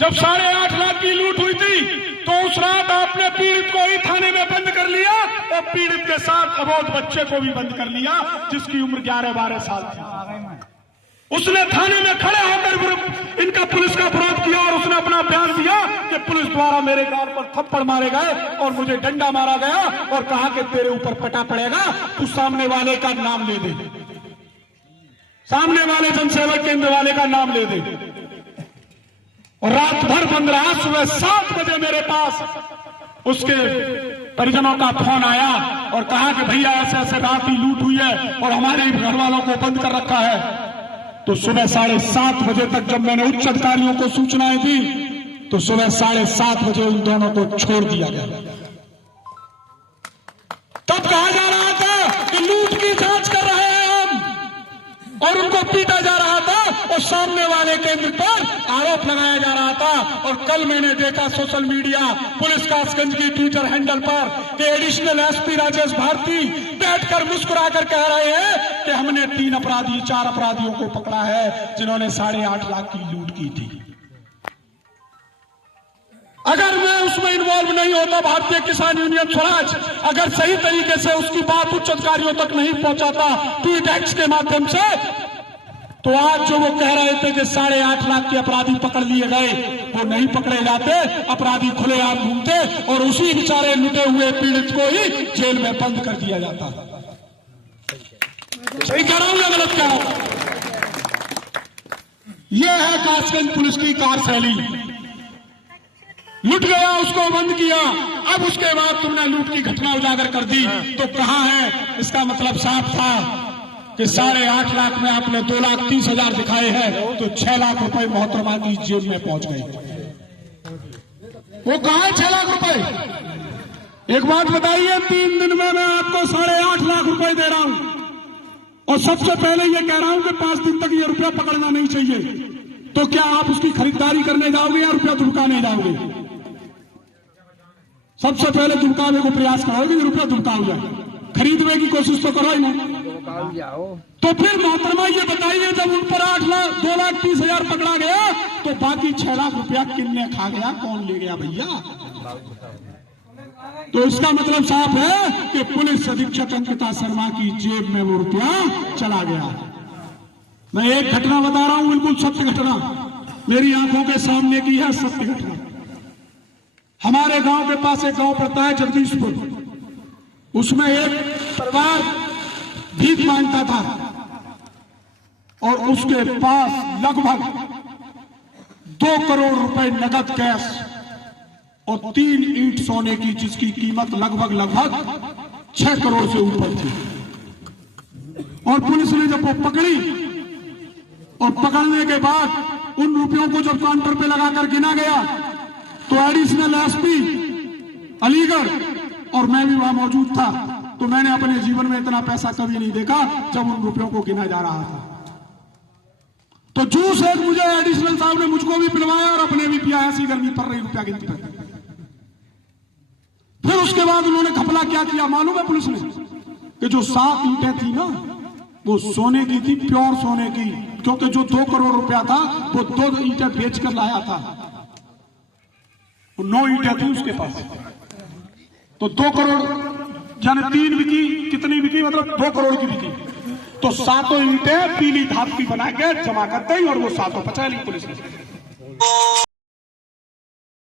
जब 8.5 लाख की लूट हुई थी तो उस रात आपने पीड़ित को ही थाने में बंद कर लिया और पीड़ित के साथ अबोध बच्चे को भी बंद कर लिया जिसकी उम्र 11-12 साल थी। उसने थाने में खड़े होकर इनका पुलिस का विरोध किया और उसने अपना बयान दिया कि पुलिस द्वारा मेरे गाल पर थप्पड़ मारे गए और मुझे डंडा मारा गया और कहा कि तेरे ऊपर पटा पड़ेगा, तू सामने वाले का नाम ले दे, सामने वाले जनसेवक केंद्र वाले का नाम ले दे। और रात भर बंद रहा। सुबह 7 बजे मेरे पास उसके परिजनों का फोन आया और कहा कि भैया ऐसे ऐसे रात ही लूट हुई है और हमारे घर वालों को बंद कर रखा है। तो सुबह 7:30 बजे तक जब मैंने उच्च अधिकारियों को सूचनाएं दी तो सुबह 7:30 बजे उन दोनों को छोड़ दिया गया। तब कहा जा रहा था कि लूट की जांच कर रहे हैं हम और उनको पीटा जा रहा था और सामने वाले केंद्र पर आरोप लगाया जा रहा था। और कल मैंने देखा सोशल मीडिया पुलिस कासगंज की ट्विटर हैंडल पर कि एडिशनल एसपी राजेश भारती बैठकर मुस्कुराकर कह रहे हैं कि हमने 4 अपराधियों को पकड़ा है जिन्होंने 8.5 लाख की लूट की थी। अगर मैं उसमें इन्वॉल्व नहीं होता, भारतीय किसान यूनियन स्वराज अगर सही तरीके से उसकी बात उच्च अधिकारियों तक नहीं पहुंचाता ट्वीट एक्स के माध्यम से, तो आज जो वो कह रहे थे कि 8.5 लाख के अपराधी पकड़ लिए गए, वो नहीं पकड़े जाते, अपराधी खुलेआम घूमते और उसी बेचारे लुटे हुए पीड़ित को ही जेल में बंद कर दिया जाता। सही कह रहा हूं या गलत कह रहा हूं? यह है कासगंज पुलिस की कार्यशैली। लुट गया, उसको बंद किया, अब उसके बाद तुमने लूट की घटना उजागर कर दी तो कहां है? इसका मतलब साफ था कि 8.5 लाख में आपने 2,30,000 दिखाए हैं तो 6 लाख रुपए मोहतरमा की जेब में पहुंच गए। वो कहां है 6 लाख रुपए? एक बात बताइए, 3 दिन में मैं आपको 8.5 लाख रुपए दे रहा हूं और सबसे पहले ये कह रहा हूं कि 5 दिन तक ये रुपया पकड़ना नहीं चाहिए, तो क्या आप उसकी खरीदारी करने जाओगे या रुपया दुबकाने जाओगे? सबसे पहले दुबकाने को प्रयास करोगे कि रुपया दुबका हो जाए, खरीदने की कोशिश तो करो ही ना। तो फिर मोहतरमा ये बताइए, जब उन पर 2,30,000 पकड़ा गया तो बाकी 6 लाख रुपया किन्ने खा गया, कौन ले गया भैया? तो इसका मतलब साफ है कि पुलिस अधीक्षक अंकिता शर्मा की जेब में वो रुपया चला गया। मैं एक घटना बता रहा हूं, बिल्कुल सत्य घटना, मेरी आंखों के सामने की है सत्य घटना। हमारे गांव के पास एक गांव पड़ता है जगदीशपुर, उसमें एक परिवार भीख मांगता था और उसके पास लगभग 2 करोड़ रुपए नगद कैश और 3 ईंट सोने की जिसकी कीमत लगभग 6 करोड़ से ऊपर थी। और पुलिस ने जब वो पकड़ी और पकड़ने के बाद उन रुपयों को जब काउंटर पे लगाकर गिना गया तो एडिशनल एसपी अलीगढ़ और मैं भी वहां मौजूद था, तो मैंने अपने जीवन में इतना पैसा कभी नहीं देखा जब उन रुपयों को गिना जा रहा था। तो जूस एक मुझे एडिशनल साहब ने मुझको भी पिलवाया और अपने भी पिया, ऐसी गर्मी पड़ रही रुपया गिनती पर। फिर उसके बाद उन्होंने घपला क्या किया मालूम है पुलिस ने? कि जो 7 ईंटें थी ना वो सोने की थी, प्योर सोने की, क्योंकि जो 2 करोड़ रुपया था वो 2 ईंटें बेच कर लाया था, 9 ईंटें थी उसके पास। तो 2 करोड़ यानी 3 बिकी, कितनी बिकी? मतलब 2 करोड़ की बिकी। तो 7 ईंटें पीली धात की बना के जमा कर दी और वो 7 बचा ली पुलिस ने।